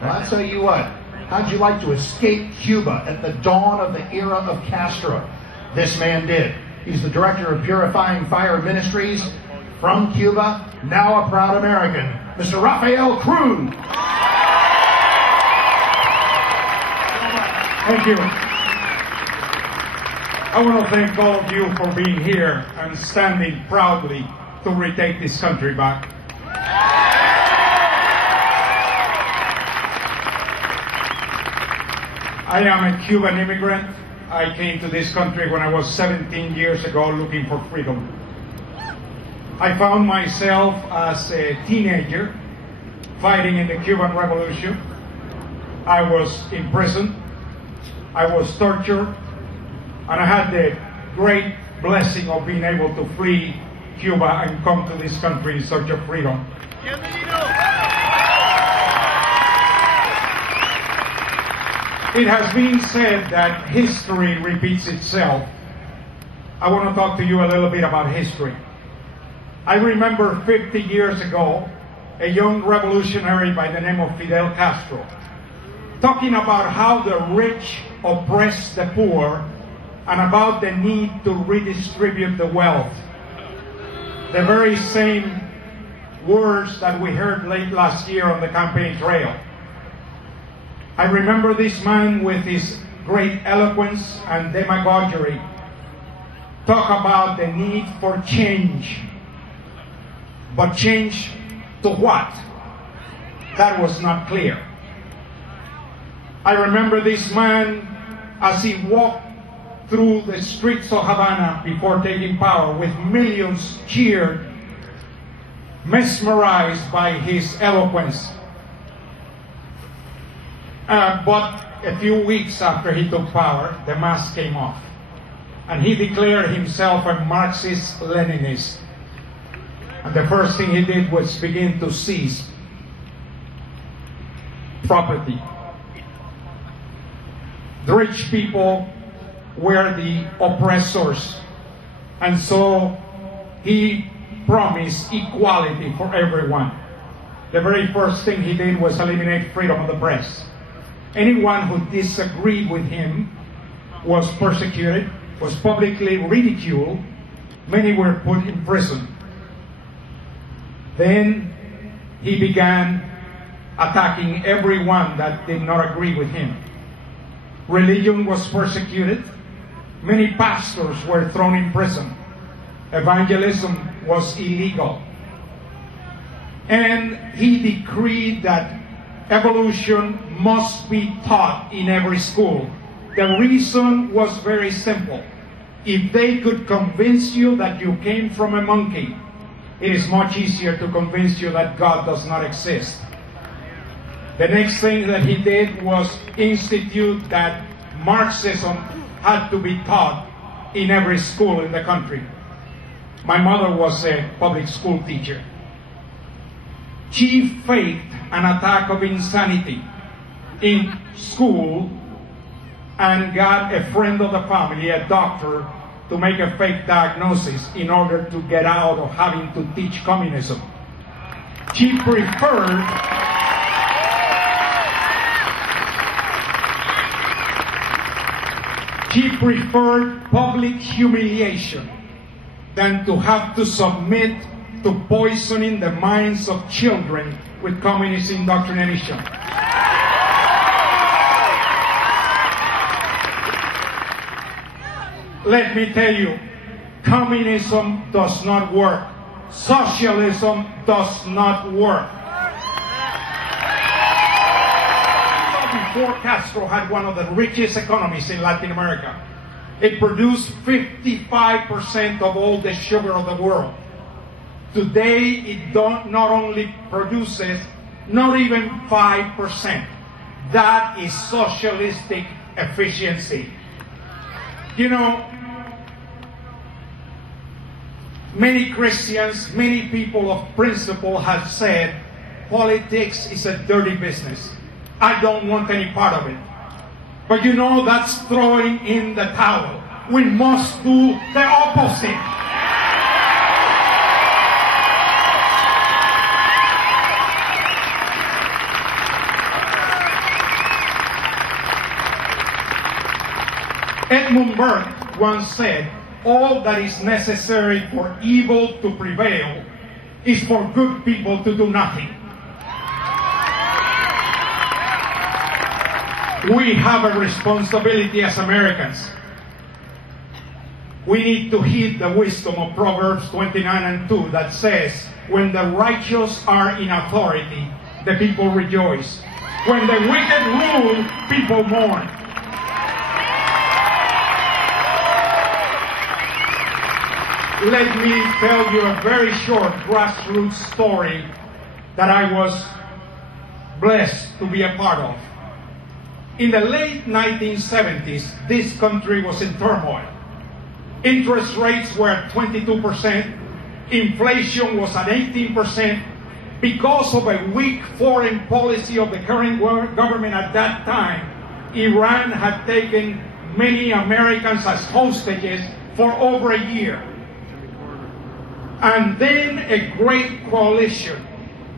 Well, I'll tell you what. How'd you like to escape Cuba at the dawn of the era of Castro? This man did. He's the director of Purifying Fire Ministries from Cuba, now a proud American, Mr. Rafael Cruz. Thank you. I want to thank all of you for being here and standing proudly to retake this country back. I am a Cuban immigrant. I came to this country when I was 17 years ago looking for freedom. I found myself as a teenager fighting in the Cuban Revolution. I was imprisoned. I was tortured. And I had the great blessing of being able to flee Cuba and come to this country in search of freedom. It has been said that history repeats itself. I want to talk to you a little bit about history. I remember 50 years ago, a young revolutionary by the name of Fidel Castro talking about how the rich oppress the poor and about the need to redistribute the wealth. The very same words that we heard late last year on the campaign trail. I remember this man with his great eloquence and demagoguery talk about the need for change. But change to what? That was not clear. I remember this man as he walked through the streets of Havana before taking power, with millions cheered, mesmerized by his eloquence. But a few weeks after he took power, the mask came off, and he declared himself a Marxist-Leninist. And the first thing he did was begin to seize property. The rich people were the oppressors, and so he promised equality for everyone. The very first thing he did was eliminate freedom of the press. Anyone who disagreed with him was persecuted, was publicly ridiculed. Many were put in prison. Then he began attacking everyone that did not agree with him. Religion was persecuted. Many pastors were thrown in prison. Evangelism was illegal. And he decreed that evolution must be taught in every school. The reason was very simple. If they could convince you that you came from a monkey, it is much easier to convince you that God does not exist. The next thing that he did was institute that Marxism had to be taught in every school in the country. My mother was a public school teacher. She faked an attack of insanity in school and got a friend of the family, a doctor, to make a fake diagnosis in order to get out of having to teach communism. She preferred public humiliation than to have to submit to poisoning the minds of children with communist indoctrination. Let me tell you, communism does not work. Socialism does not work. Before Castro had one of the richest economies in Latin America. It produced 55% of all the sugar of the world. Today, it not only produces not even 5%. That is socialistic efficiency. You know, many Christians, many people of principle have said, politics is a dirty business. I don't want any part of it. But you know, that's throwing in the towel. We must do the opposite. Edmund Burke once said, all that is necessary for evil to prevail is for good people to do nothing. We have a responsibility as Americans. We need to heed the wisdom of Proverbs 29:2 that says, when the righteous are in authority, the people rejoice. When the wicked rule, people mourn. Let me tell you a very short grassroots story that I was blessed to be a part of. In the late 1970s, this country was in turmoil. Interest rates were at 22%. Inflation was at 18%. Because of a weak foreign policy of the current government at that time, Iran had taken many Americans as hostages for over a year. And then a great coalition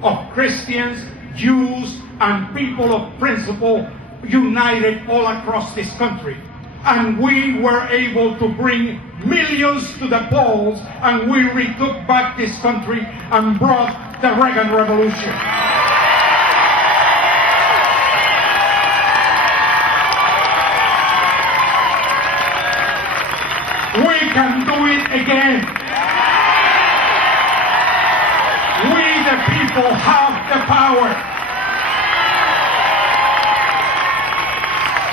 of Christians, Jews, and people of principle united all across this country. And we were able to bring millions to the polls, and we retook back this country and brought the Reagan Revolution. We can do it again. We, the people, have the power.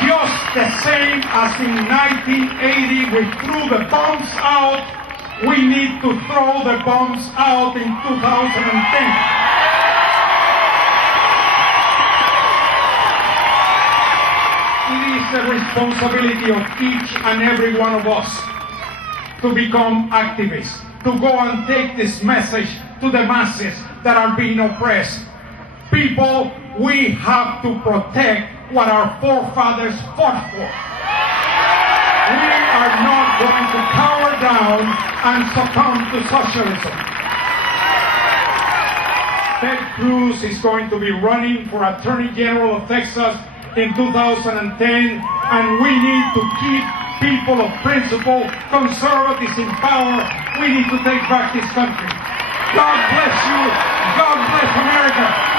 Just the same as in 1980 we threw the bombs out, we need to throw the bombs out in 2010. It is the responsibility of each and every one of us to become activists, to go and take this message to the masses that are being oppressed. People, we have to protect what our forefathers fought for. We are not going to cower down and succumb to socialism. Ted Cruz is going to be running for Attorney General of Texas in 2010, and we need to keep people of principle, conservatives in power. We need to take back this country. God bless you. God bless America.